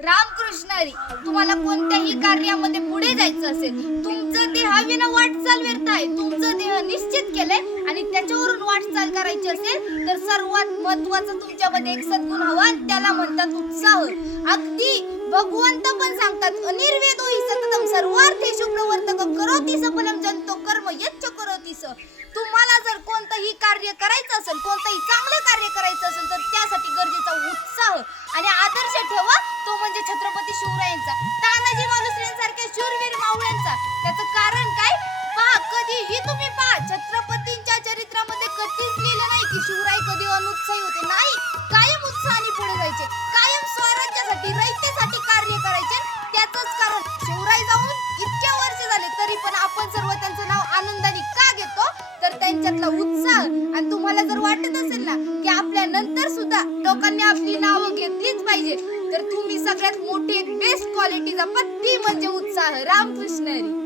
रामकृष्ण हरी. तुम्हाला कोणत्याही कार्यामध्ये पुढे जायचं असेल, तुमचं देहाविना वाटचाल व्यर्थ आहे. तुमचं देह निश्चित केलंय आणि त्याच्यावरून वाटचाल करायची असेल तर सर्वात महत्त्वाचं तुमच्यामध्ये एक सद्गुण हवा आणि त्याला म्हणतात उत्साह. अगदी भगवंत पण सांगतात अनिर्वेदो हि सततम सर्वार्थेषु प्रवर्तक करोति सफलम जंतो कर्म यच्च करोति स. तुम्हाला जर कोणतंही कार्य करायचं असेल, कोणतंही चांगलं कार्य करायचं असेल तर त्यासाठी गरजेचा उत्साह आणि आदर्श ठेवा, तो म्हणजे छत्रपती शिवरायांचा, तानाजी मालुसरेंसारख्या शूरवीर मावळ्यांचा. त्याचं कारण काय पहा, कधीही तुम्ही पहा छत्रपतींच्या चरित्रामध्ये कधीच लिहिलं नाही की शिवराय कधी अनुत्साही होते. नाही, कायम उत्साहाने पुढे जायचे, कायम स्वराज्यासाठी रयतेसाठी कार्य करायचे. त्याचंच कारण शिवराय जाऊन इतक्या वर्ष झाले तरी पण आपण सर्व त्यांचं नाव आनंदाने का घेतो तर त्यांच्यातला उत्साह. आणि तुम्हाला जर वाटत असेल ना की आपल्या नंतर सुद्धा लोकांनी आपली नावं घेतलीच पाहिजे तर तुम्ही सगळ्यात मोठी एक बेस्ट क्वालिटी जपा, ती म्हणजे उत्साह. रामकृष्ण हरी.